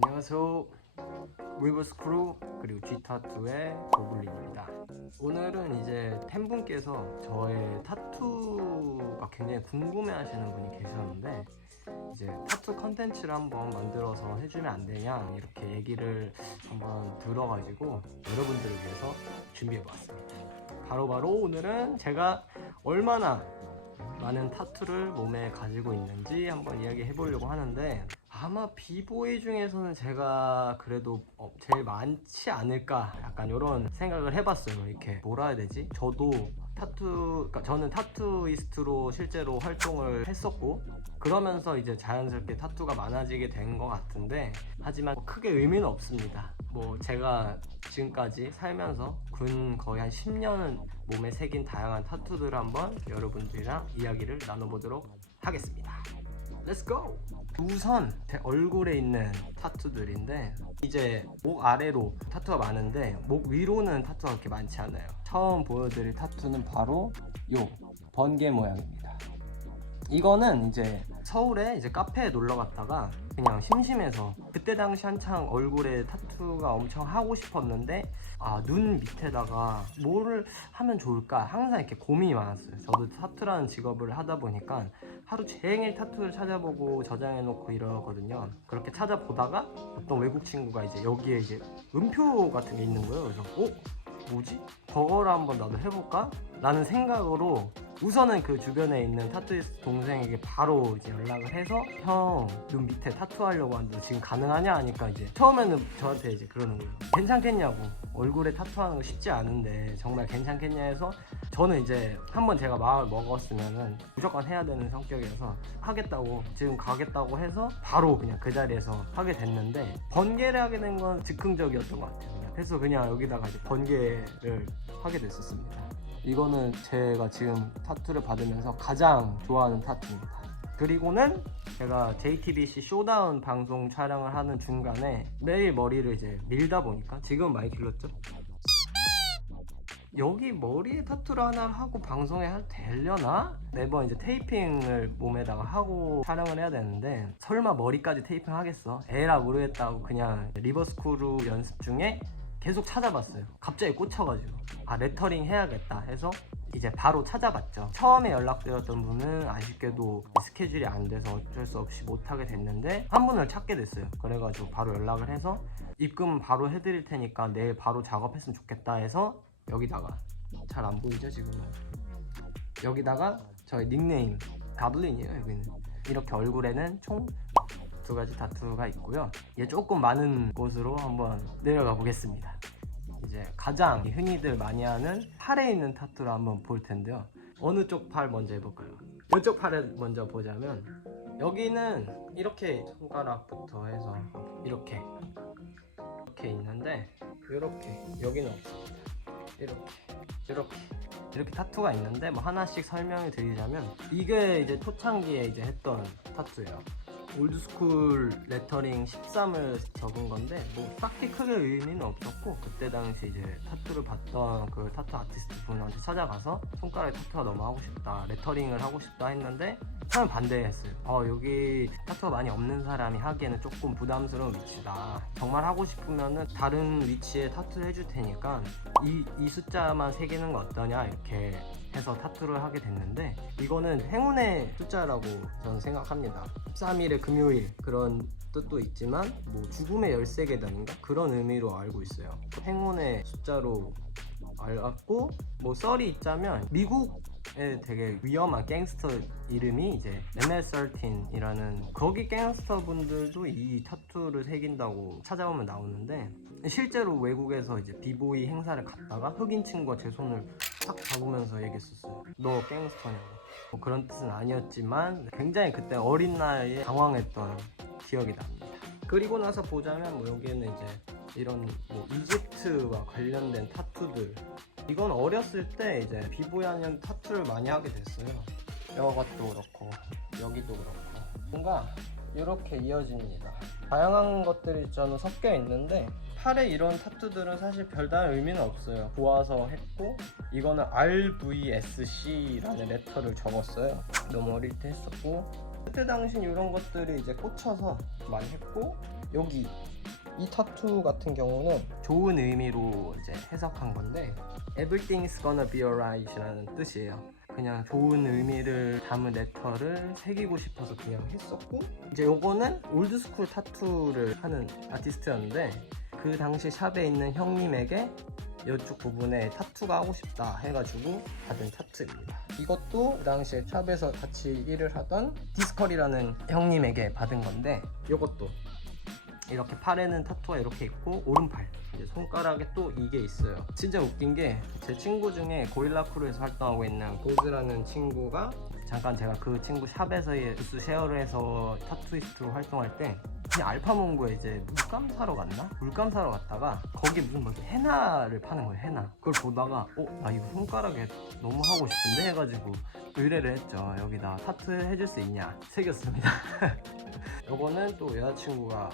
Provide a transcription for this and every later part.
안녕하세요. 리버스 크루 그리고 G타투의 고블린입니다. 오늘은 이제 팬분께서 저의 타투가 굉장히 궁금해 하시는 분이 계셨는데 이제 타투 컨텐츠를 한번 만들어서 해주면 안 되냐 이렇게 얘기를 한번 들어가지고 여러분들을 위해서 준비해보았습니다. 바로 오늘은 제가 얼마나 많은 타투를 몸에 가지고 있는지 한번 이야기해 보려고 하는데 아마 비보이 중에서는 제가 그래도 제일 많지 않을까 약간 이런 생각을 해봤어요. 이렇게 뭐라 해야 되지? 저도 그러니까 저는 타투이스트로 실제로 활동을 했었고 그러면서 이제 자연스럽게 타투가 많아지게 된 것 같은데 하지만 크게 의미는 없습니다. 뭐 제가 지금까지 살면서 거의 한 10년은 몸에 새긴 다양한 타투들을 한번 여러분들이랑 이야기를 나눠보도록 하겠습니다. Let's go! 우선 제 얼굴에 있는 타투들인데 이제 목 아래로 타투가 많은데 목 위로는 타투가 그렇게 많지 않아요. 처음 보여드릴 타투는 바로 요 번개 모양입니다. 이거는 이제 서울에 이제 카페에 놀러 갔다가 그냥 심심해서 그때 당시 한창 얼굴에 타투가 엄청 하고 싶었는데 눈 밑에다가 뭐를 하면 좋을까 항상 이렇게 고민이 많았어요. 저도 타투라는 직업을 하다 보니까 하루 종일 타투를 찾아보고 저장해놓고 이러거든요. 그렇게 찾아보다가 어떤 외국 친구가 이제 여기에 이제 음표 같은 게 있는 거예요. 그래서 뭐지? 저거를 한번 나도 해볼까? 라는 생각으로 우선은 그 주변에 있는 타투이스트 동생에게 바로 이제 연락을 해서 형 눈 밑에 타투 하려고 하는데 지금 가능하냐 하니까 이제 처음에는 저한테 이제 그러는 거예요. 괜찮겠냐고, 얼굴에 타투 하는 거 쉽지 않은데 정말 괜찮겠냐 해서 저는 이제 한번 제가 마음을 먹었으면은 무조건 해야 되는 성격이어서 하겠다고, 지금 가겠다고 해서 바로 그냥 그 자리에서 하게 됐는데 번개를 하게 된 건 즉흥적이었던 것 같아요. 그래서 그냥 여기다가 이제 번개를 하게 됐었습니다. 이거는 제가 지금 타투를 받으면서 가장 좋아하는 타투입니다. 그리고는 제가 JTBC 쇼다운 방송 촬영을 하는 중간에 매일 머리를 이제 밀다 보니까 지금 많이 길렀죠? 여기 머리에 타투를 하나 하고 방송에 되려나? 매번 이제 테이핑을 몸에다가 하고 촬영을 해야 되는데 설마 머리까지 테이핑 하겠어? 에라 모르겠다고 그냥 리버스크루 연습 중에 계속 찾아봤어요. 갑자기 꽂혀가지고 레터링 해야겠다 해서 이제 바로 찾아봤죠. 처음에 연락드렸던 분은 아쉽게도 스케줄이 안 돼서 어쩔 수 없이 못하게 됐는데 한 분을 찾게 됐어요. 그래가지고 바로 연락을 해서 입금 바로 해드릴 테니까 내일 바로 작업했으면 좋겠다 해서 여기다가, 잘 안 보이죠 지금은, 여기다가 저희 닉네임 가블린이에요. 여기는 이렇게 얼굴에는 총 2가지 타투가 있고요. 얘 조금 많은 곳으로 한번 내려가 보겠습니다. 이제 가장 흔히들 많이 하는 팔에 있는 타투를 한번 볼 텐데요. 어느 쪽 팔 먼저 해볼까요? 이쪽 팔을 먼저 보자면 여기는 이렇게 손가락부터 해서 이렇게 있는데 이렇게 여기는 없습니다. 이렇게 타투가 있는데 뭐 하나씩 설명을 드리자면 이게 이제 초창기에 이제 했던 타투예요. 올드스쿨 레터링 13을 적은 건데 뭐 딱히 크게 의미는 없었고 그때 당시 이제 타투를 받던 그 타투 아티스트 분한테 찾아가서 손가락에 타투가 너무 하고 싶다, 레터링을 하고 싶다 했는데 처음에 반대했어요. 여기 타투가 많이 없는 사람이 하기에는 조금 부담스러운 위치다. 정말 하고 싶으면은 다른 위치에 타투 해줄 테니까 이 숫자만 새기는 거 어떠냐 이렇게 해서 타투를 하게 됐는데 이거는 행운의 숫자라고 저는 생각합니다. 13일의 금요일 그런 뜻도 있지만 뭐 죽음의 13계단인가 그런 의미로 알고 있어요. 행운의 숫자로 알았고 뭐 썰이 있자면 미국에 되게 위험한 갱스터 이름이 이제 MS-13이라는 거기 갱스터 분들도 이 타투를 새긴다고 찾아오면 나오는데 실제로 외국에서 이제 비보이 행사를 갔다가 흑인 친구가 제 손을 딱 잡으면서 얘기했었어요. 너 갱스터냐고. 뭐 그런 뜻은 아니었지만 굉장히 그때 어린 나이에 당황했던 기억이 납니다. 그리고 나서 보자면 뭐 여기에는 이제 이런 뭐 이집트와 관련된 타투들, 이건 어렸을 때 이제 비보이 하는 타투를 많이 하게 됐어요. 이것도 그렇고 여기도 그렇고 뭔가 이렇게 이어집니다. 다양한 것들이 저는 섞여 있는데 팔에 이런 타투들은 사실 별다른 의미는 없어요. 좋아서 했고 이거는 RVSC라는 레터를 적었어요. 너무 어릴 때 했었고 그때 당시 이런 것들이 이제 꽂혀서 많이 했고 여기 이 타투 같은 경우는 좋은 의미로 이제 해석한 건데 Everything's gonna be alright이라는 뜻이에요. 그냥 좋은 의미를 담은 레터를 새기고 싶어서 그냥 했었고, 이제 요거는 올드스쿨 타투를 하는 아티스트였는데 그 당시 샵에 있는 형님에게 이쪽 부분에 타투가 하고 싶다 해가지고 받은 타투입니다. 이것도 그 당시에 샵에서 같이 일을 하던 디스컬이라는 형님에게 받은 건데, 이것도 이렇게 팔에는 타투가 이렇게 있고 오른팔 이제 손가락에 또 이게 있어요. 진짜 웃긴 게 제 친구 중에 고릴라 크루에서 활동하고 있는 보즈라는 친구가, 잠깐 제가 그 친구 샵에서의 부스 쉐어를 해서 타투이스트로 활동할 때 그냥 알파몬고에 이제 물감 사러 갔나? 물감 사러 갔다가 거기 무슨 뭐 헤나를 파는 거예요. 헤나. 그걸 보다가 나 이거 손가락에 너무 하고 싶은데 해가지고 의뢰를 했죠. 여기다 타투 해줄 수 있냐? 새겼습니다. 요거는 또 여자친구가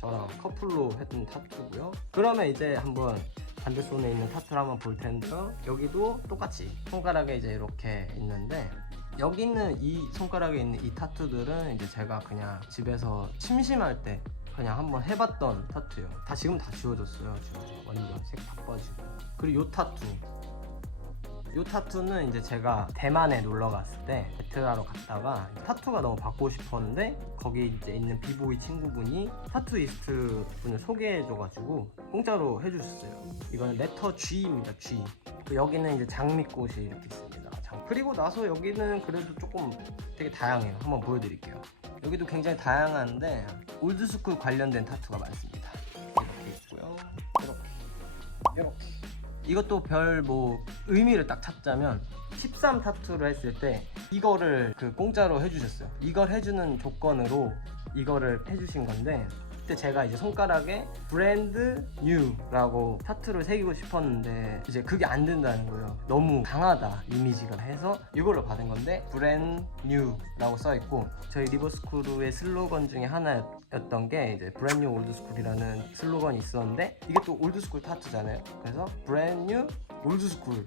저랑 커플로 했던 타투고요. 그러면 이제 한번 반대손에 있는 타투를 한번 볼 텐데, 여기도 똑같이 손가락에 이제 이렇게 있는데, 여기 있는 이 손가락에 있는 이 타투들은 이제 제가 그냥 집에서 심심할 때 그냥 한번 해봤던 타투예요. 지금 다 지워졌어요. 지금 완전 색 다 빠지고. 그리고 요 타투는 이제 제가 대만에 놀러 갔을 때 배틀하러 갔다가 타투가 너무 받고 싶었는데 거기 이제 있는 비보이 친구분이 타투이스트 분을 소개해줘가지고 공짜로 해주셨어요. 이거는 레터 G입니다. G. 여기는 이제 장미꽃이 이렇게 있습니다. 그리고 나서 여기는 그래도 조금 되게 다양해요. 한번 보여드릴게요. 여기도 굉장히 다양한데 올드스쿨 관련된 타투가 많습니다. 이렇게 있고요. 이렇게. 이것도 별 뭐 의미를 딱 찾자면 13 타투를 했을 때 이거를 공짜로 해주셨어요. 이걸 해주는 조건으로 이거를 해주신 건데, 그때 제가 이제 손가락에 브랜드 뉴라고 타투를 새기고 싶었는데 이제 그게 안 된다는 거예요. 너무 강하다 이미지가 해서 이걸로 받은 건데, 브랜드 뉴라고 써있고, 저희 리버스쿨의 슬로건 중에 하나였던 게 이제 브랜드 뉴 올드스쿨이라는 슬로건이 있었는데, 이게 또 올드스쿨 타투잖아요. 그래서 브랜드 뉴 올드스쿨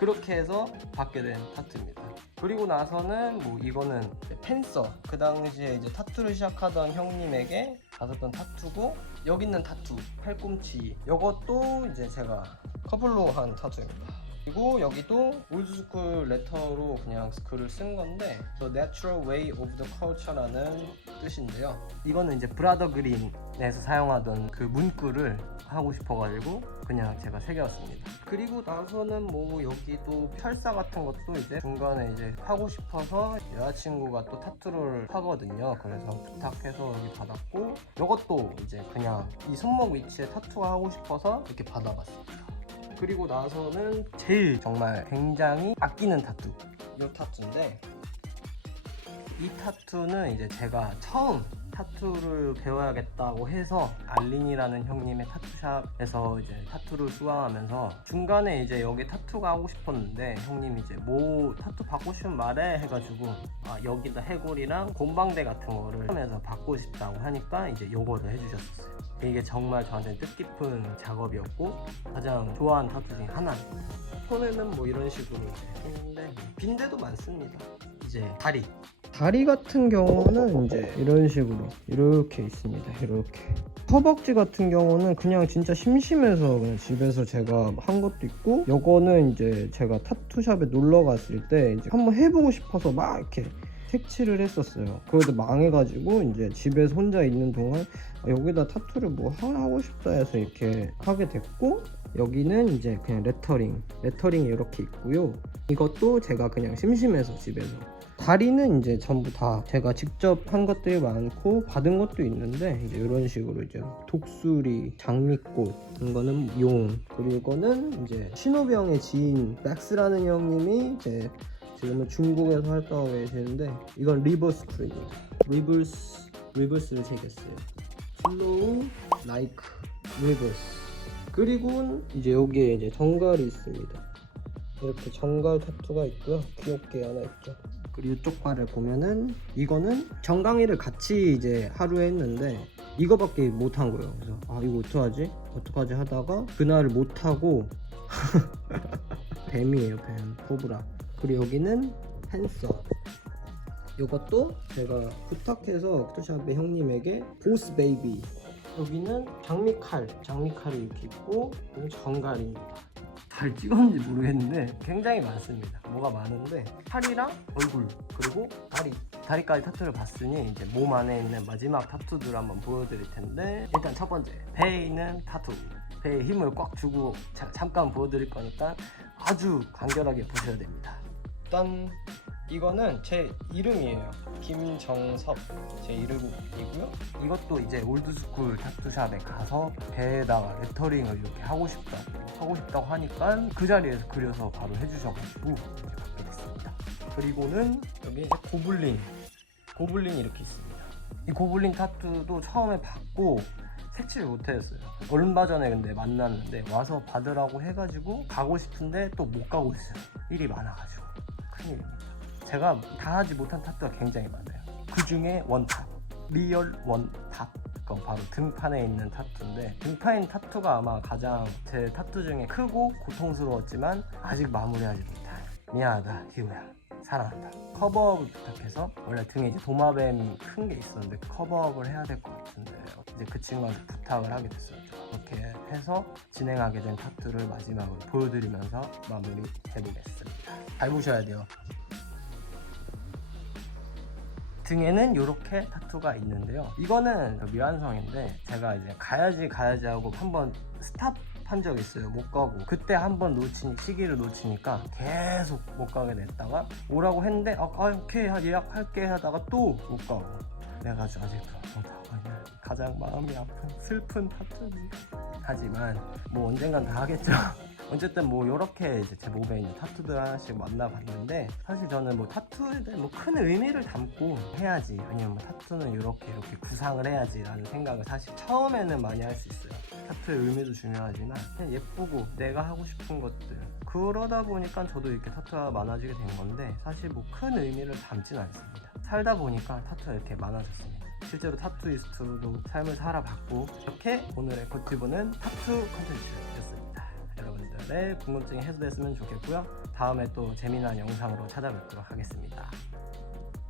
그렇게 해서 받게 된 타투입니다. 그리고 나서는 뭐 이거는 펜서, 그 당시에 이제 타투를 시작하던 형님에게 받았던 타투고, 여기 있는 타투 팔꿈치, 이것도 이제 제가 커플로 한 타투입니다. 그리고 여기도 올드스쿨 레터로 그냥 글을 쓴 건데 The Natural Way of the Culture라는 뜻인데요. 이거는 이제 브라더 그린에서 사용하던 그 문구를 하고 싶어가지고 그냥 제가 새겼습니다. 그리고 나서는 뭐 여기도 펼사 같은 것도 이제 중간에 이제 하고 싶어서 여자친구가 또 타투를 하거든요. 그래서 부탁해서 여기 받았고, 이것도 이제 그냥 이 손목 위치에 타투가 하고 싶어서 이렇게 받아봤습니다. 그리고 나서는 제일 정말 굉장히 아끼는 타투, 이 타투인데, 이 타투는 이제 제가 처음 타투를 배워야겠다고 해서 알린이라는 형님의 타투샵에서 이제 타투를 수강하면서 중간에 이제 여기 타투가 하고 싶었는데 형님이 이제 뭐 타투 받고 싶으면 말해 해가지고 여기다 해골이랑 곰방대 같은 거를 하면서 받고 싶다고 하니까 이제 요거를 해주셨어요. 이게 정말 저한테 뜻깊은 작업이었고 가장 좋아하는 타투 중에 하나입니다. 손에는 뭐 이런 식으로 했는데 빈대도 많습니다. 이제 다리 같은 경우는 이제 이런 식으로 이렇게 있습니다. 이렇게 허벅지 같은 경우는 그냥 진짜 심심해서 그냥 집에서 제가 한 것도 있고, 요거는 이제 제가 타투샵에 놀러 갔을 때 이제 한번 해보고 싶어서 막 이렇게 색칠을 했었어요. 그래도 망해가지고 이제 집에서 혼자 있는 동안 여기다 타투를 뭐 하고 싶다 해서 이렇게 하게 됐고, 여기는 이제 그냥 레터링이 이렇게 있고요. 이것도 제가 그냥 심심해서 집에서. 다리는 이제 전부 다 제가 직접 한 것들이 많고 받은 것도 있는데, 이제 이런 식으로 이제 독수리, 장미꽃, 이거는 용, 그리고 이거는 이제 신호병의 지인 백스라는 형님이 이제 지금은 중국에서 활동하고 계시는데, 이건 리버스쿨입니다. 리버스를 새겼어요. 슬로우 라이크 리버스. 그리고 이제 여기에 이제 정갈이 있습니다. 이렇게 정갈 타투가 있고요. 귀엽게 하나 있죠. 그리고 이쪽 발을 보면은 이거는 정강이를 같이 이제 하루에 했는데 이거밖에 못한 거예요. 그래서 이거 어떡하지 하다가 그날을 못하고 뱀이에요. 뱀, 코브라. 그리고 여기는 펜서. 이것도 제가 부탁해서 타투샵의 형님에게 보스 베이비 여기는 장미칼이 이렇게 있고, 여기 정갈입니다. 잘 찍었는지 모르겠는데 굉장히 많습니다. 뭐가 많은데 팔이랑 얼굴 그리고 다리까지 타투를 봤으니 이제 몸 안에 있는 마지막 타투들을 한번 보여드릴 텐데, 일단 첫 번째 배에 있는 타투, 배에 힘을 꽉 주고 잠깐 보여드릴 거니까 아주 간결하게 보셔야 됩니다. 일단 이거는 제 이름이에요. 김정섭 제 이름이고요. 이것도 이제 올드스쿨 타투샵에 가서 배에다가 레터링을 이렇게 하고 싶다고 하니까 그 자리에서 그려서 바로 해주셔가지고 이제 받게 됐습니다. 그리고는 여기 이제 고블린이 이렇게 있습니다. 이 고블린 타투도 처음에 받고 색칠을 못했어요. 얼마 전에 근데 만났는데 와서 받으라고 해가지고 가고 싶은데 또 못 가고 있어요. 일이 많아가지고 큰일입니다. 제가 다 하지 못한 타투가 굉장히 많아요. 그 중에 원탑, 리얼 원탑, 그건 바로 등판에 있는 타투인데, 등판에 있는 타투가 아마 가장 제 타투 중에 크고 고통스러웠지만 아직 마무리하지 못한, 미안하다 희우야 사랑한다, 커버업을 부탁해서, 원래 등에 이제 도마뱀 큰 게 있었는데 커버업을 해야 될 것 같은데 이제 그 친구한테 부탁을 하게 됐어요. 그렇게 해서 진행하게 된 타투를 마지막으로 보여드리면서 마무리 해보겠습니다. 잘 보셔야 돼요. 등에는 이렇게 타투가 있는데요. 이거는 미완성인데 제가 이제 가야지 하고 한번 스탑한 적이 있어요. 못 가고, 그때 한번 시기를 놓치니까 계속 못 가게 됐다가 오라고 했는데 오케이 예약할게 하다가 또 못 가고, 그래가지고 아직도 못하고 있는 가장 마음이 아픈 슬픈 타투입니다. 하지만 뭐 언젠간 다 하겠죠. 어쨌든 뭐 이렇게 이제 제 몸에 있는 타투들 하나씩 만나봤는데, 사실 저는 뭐 타투에 대한 뭐 큰 의미를 담고 해야지, 아니면 뭐 타투는 이렇게 구상을 해야지 라는 생각을 사실 처음에는 많이 할 수 있어요. 타투의 의미도 중요하지만 그냥 예쁘고 내가 하고 싶은 것들, 그러다 보니까 저도 이렇게 타투가 많아지게 된 건데, 사실 뭐 큰 의미를 담진 않습니다. 살다 보니까 타투가 이렇게 많아졌습니다. 실제로 타투이스트로도 삶을 살아봤고, 이렇게 오늘의 굿지브는 타투 컨텐츠였습니다. 여러분들의 궁금증이 해소됐으면 좋겠고요. 다음에 또 재미난 영상으로 찾아뵙도록 하겠습니다.